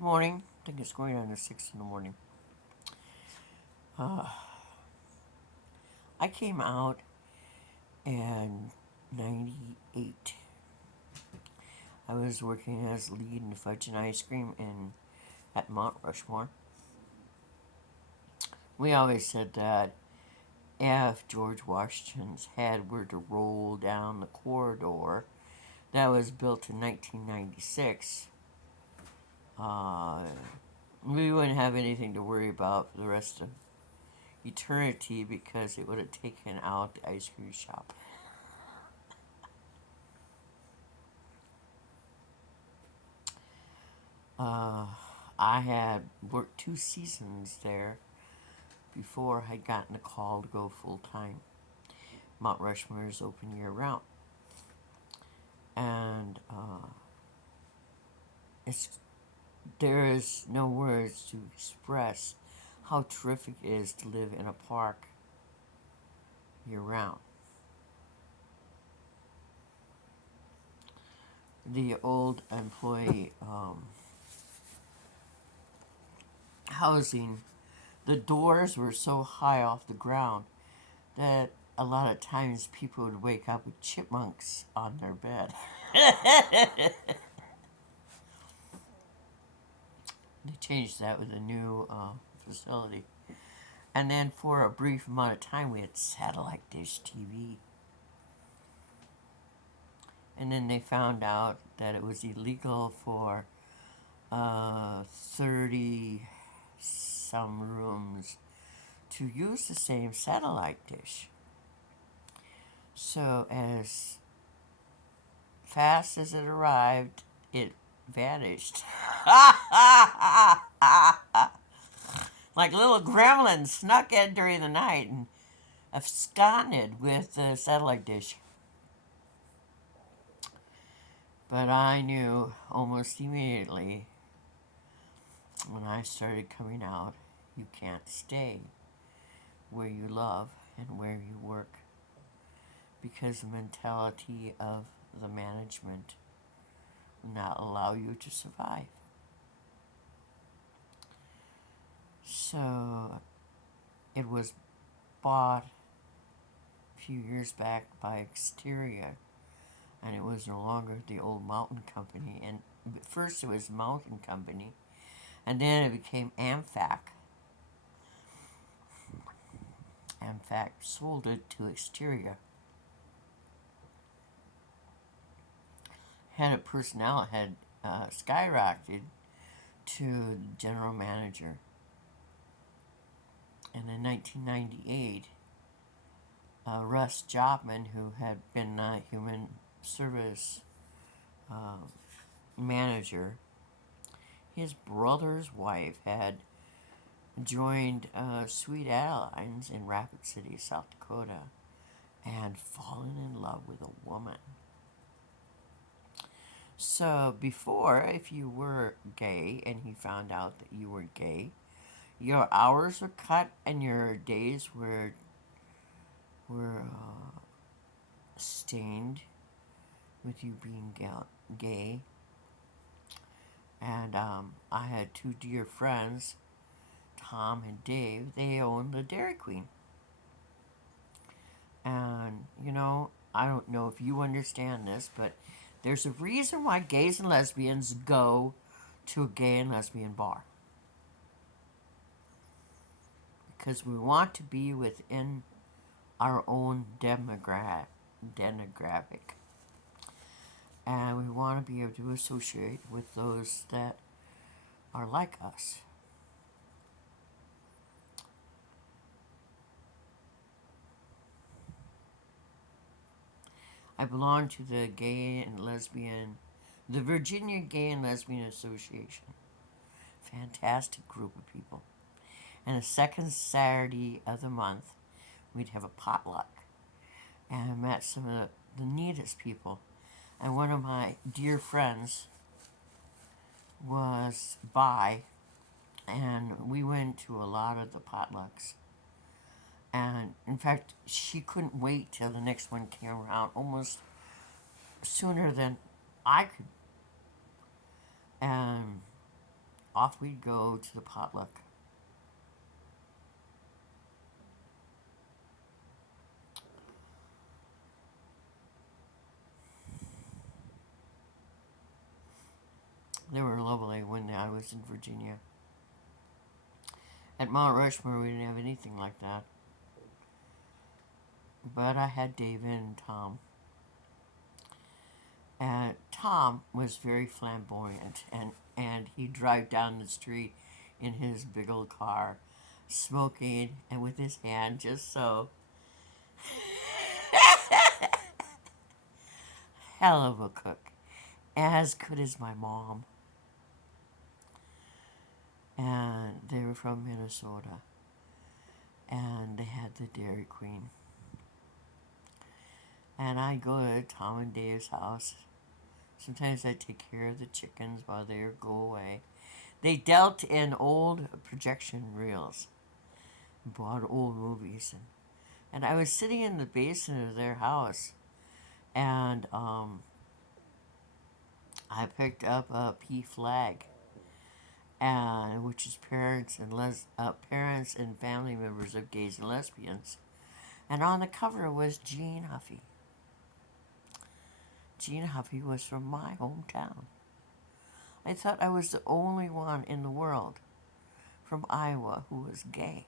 Good morning. I think it's going on to 6 in the morning. Uh, I came out in 98. I was working as lead in fudge and ice cream at Mount Rushmore. We always said that if George Washington's head were to roll down the corridor that was built in 1996, uh, we wouldn't have anything to worry about for the rest of eternity because it would have taken out the ice cream shop. Uh, I had worked 2 seasons there before I'd gotten a call to go full time. Mount Rushmore is open year round, and it's there is no words to express how terrific it is to live in a park year round. The old employee housing, the doors were so high off the ground that a lot of times people would wake up with chipmunks on their bed. They changed that with a new facility. And then for a brief amount of time, we had satellite dish TV. And then they found out that it was illegal for 30 some rooms to use the same satellite dish. So as fast as it arrived, it vanished. Like little gremlins snuck in during the night and absconded with the satellite dish. But I knew almost immediately when I started coming out, you can't stay where you love and where you work because the mentality of the management will not allow you to survive. So it was bought a few years back by Exteria, and it was no longer the old Mountain Company. And first it was Mountain Company, and then it became AmFac. AmFac sold it to Exteria. Head of personnel had skyrocketed to general manager. And in 1998, Russ Jobman, who had been a human service manager, his brother's wife had joined Sweet Airlines in Rapid City, South Dakota, and fallen in love with a woman. So before, if you were gay and he found out that you were gay, your hours were cut and your days were stained with you being gay. And I had two dear friends, Tom and Dave. They owned the Dairy Queen. And, I don't know if you understand this, but there's a reason why gays and lesbians go to a gay and lesbian bar. Because we want to be within our own demographic. And we want to be able to associate with those that are like us. I belong to the Virginia Gay and Lesbian Association. Fantastic group of people. And the second Saturday of the month, we'd have a potluck. And I met some of the neatest people. And one of my dear friends was bi, and we went to a lot of the potlucks. And in fact, she couldn't wait till the next one came around almost sooner than I could. And off we'd go to the potluck. They were lovely when I was in Virginia. At Mount Rushmore, we didn't have anything like that. But I had David and Tom. And Tom was very flamboyant, and he'd drive down the street in his big old car, smoking and with his hand just so. Hell of a cook. As good as my mom. And they were from Minnesota. And they had the Dairy Queen. And I'd go to Tom and Dave's house. Sometimes I'd take care of the chickens while they would go away. They dealt in old projection reels, bought old movies. And I was sitting in the basement of their house, and I picked up a PFLAG, which is parents and family members of gays and lesbians. And on the cover was Gene Huffy. Gene Huffy was from my hometown. I thought I was the only one in the world from Iowa who was gay.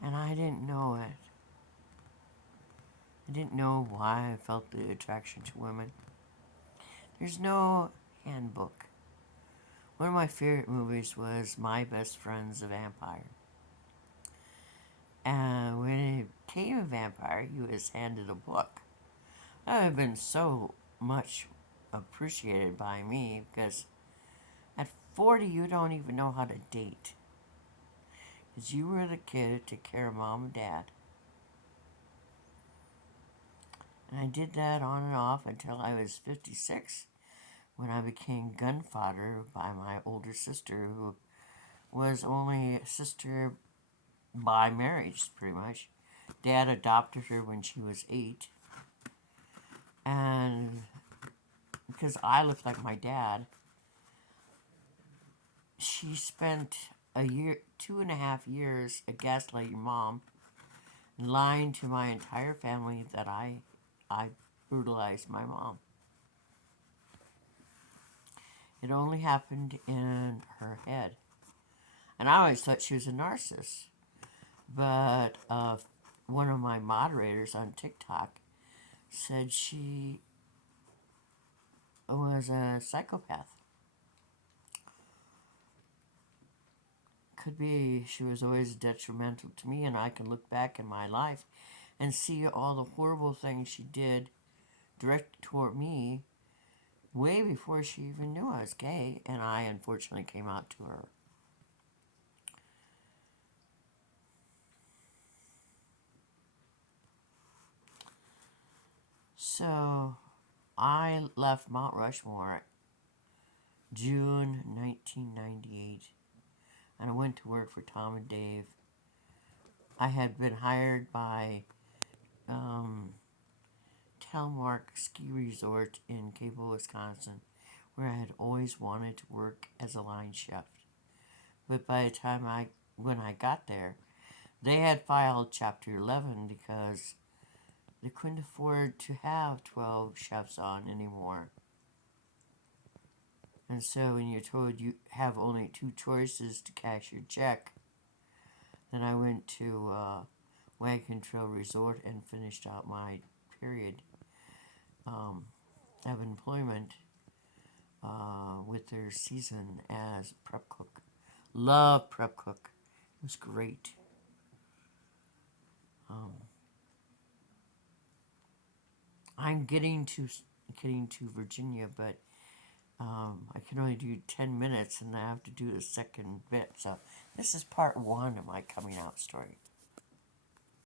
And I didn't know it. I didn't know why I felt the attraction to women. There's no handbook. One of my favorite movies was My Best Friend's a Vampire. And when he became a vampire, he was handed a book. That would have been so much appreciated by me, because at 40 you don't even know how to date. Because you were the kid who took care of mom and dad. And I did that on and off until I was 56, when I became gun fodder by my older sister, who was only a sister by marriage, pretty much. Dad adopted her when she was 8. And because I looked like my dad, she spent 2.5 years gaslighting mom, lying to my entire family that I brutalized my mom. It only happened in her head. And I always thought she was a narcissist. But one of my moderators on TikTok said she was a psychopath. Could be she was always detrimental to me, and I can look back in my life and see all the horrible things she did directed toward me way before she even knew I was gay, and I unfortunately came out to her. So I left Mount Rushmore June 1998, and I went to work for Tom and Dave. I had been hired by Telmark Ski Resort in Cable, Wisconsin, where I had always wanted to work as a line chef. But by the time when I got there, they had filed Chapter 11 because they couldn't afford to have 12 chefs on anymore. And so when you're told you have only 2 choices to cash your check, then I went to Wagon Trail Resort and finished out my period of employment with their season as prep cook. Love prep cook. It was great. I'm getting to Virginia, but I can only do 10 minutes, and I have to do the second bit. So this is part 1 of my coming out story.